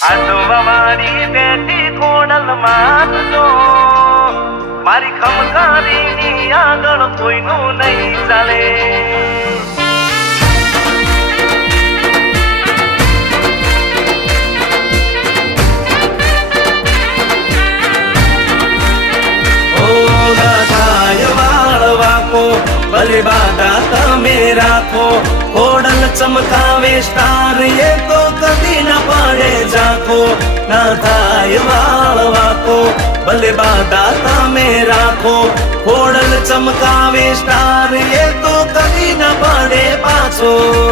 આડવા બેઠી ખોડલ મારજો મારી ખમકારીની આગળ કોઈનું નહીં ચાલે. ભલે બાધા તમે રાખો ખોડલ ચમકાવે સ્ટાર એ તો જાખો ના થાય વાળ વાકો, ભલે બાધા તમે રાખો. ખોડલ ચમકાવે સ્ટાર, એ તો કદી ના પડે પાછો.